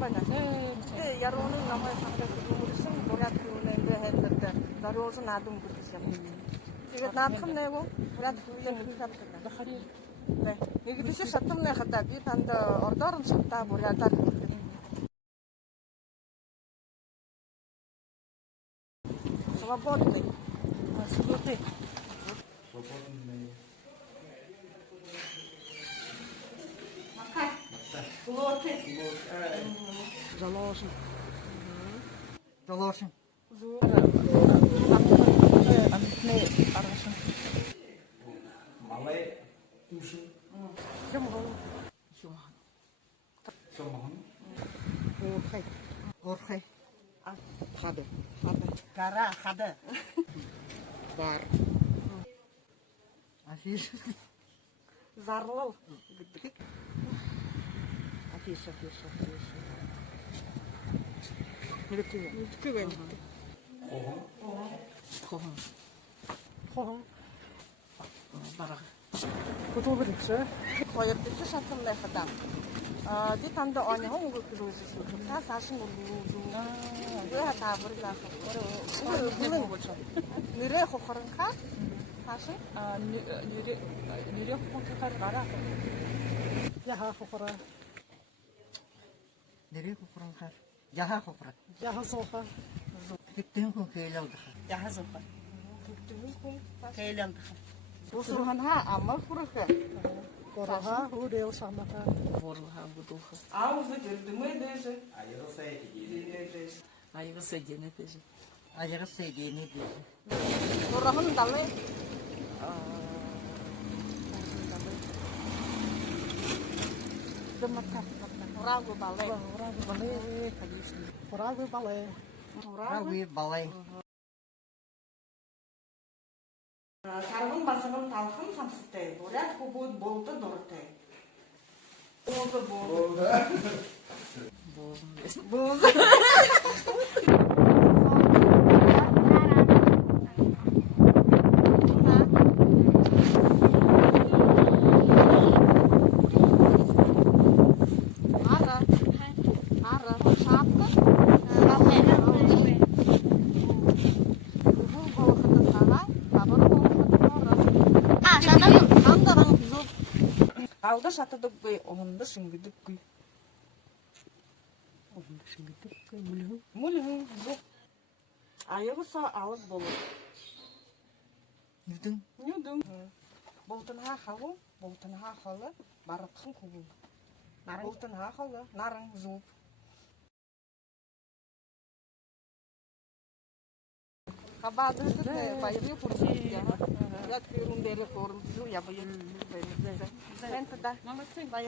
байна. Тэгээ ярууны намайг санагдаж өнгөрсөн бурят түүнэндээ хайрлаа. Зориулж наадам өнгөрсөн юм. Тэгээд наадхан нээгүү бурят түүний мөнгөөр харин. Нэг дэше шатамны хата би танд ордоор нь шатаа бурятаар хэлдэг. Свободный. Свободный. Свободный. Лоты. Заложен. Заложен. Амтный арашен. Малай тушин. Юмхан. Сомхан. Орхай. Орхай. Хады. Хады. Кара хады. Бар. Афиш. Зарлал гэдэг. Афиш. Мэдгүй байна. Хохон. Бараг. Фотограф гэсэн. Хоёр дэвш шатамтай хадаа. Ди танд оны хоног гэсэн. Та саашин үргэлж. Яа та бүр заах. Нэрээ хохоронхаа. Саашин. Нэрээ хохоронхаа гараа. Яха хохороо. Нэрээ хохоронхаа. Яха хохороо. Яха сохоо. Тэгтэн хүн хэлээд. Яха сохоо. Тэгтэн хүн хэлээд. Усурханха амар хүрхэ. Борха хүрэл самаха. Борха будуха. Аузы дэрдэмэ дэш. Аягасай генетэш. Аягасай генетэш. Борхан далай. Дэматка. Урагу балай. Конечно. Урагу балай. Урагу балай. Таргын басгын талхын самстай. Бурят хубуд болду дуртай. Болды. Алда шатадаггүй, оонда шингэдэггүй. Оонда шингэдэггүй мүлэн. Зүг. Аягсаа алга болов. Нүдэн. Болтонхаа хавуу, болтонхаа холо, барадхан хөвөө. Болтонхаа холо, наран зүг. Хабаадтай баярын хүрсэн яа. Яг хэрүүн дээр хөөрөмжлүү яваа юм байна. Тэнтда.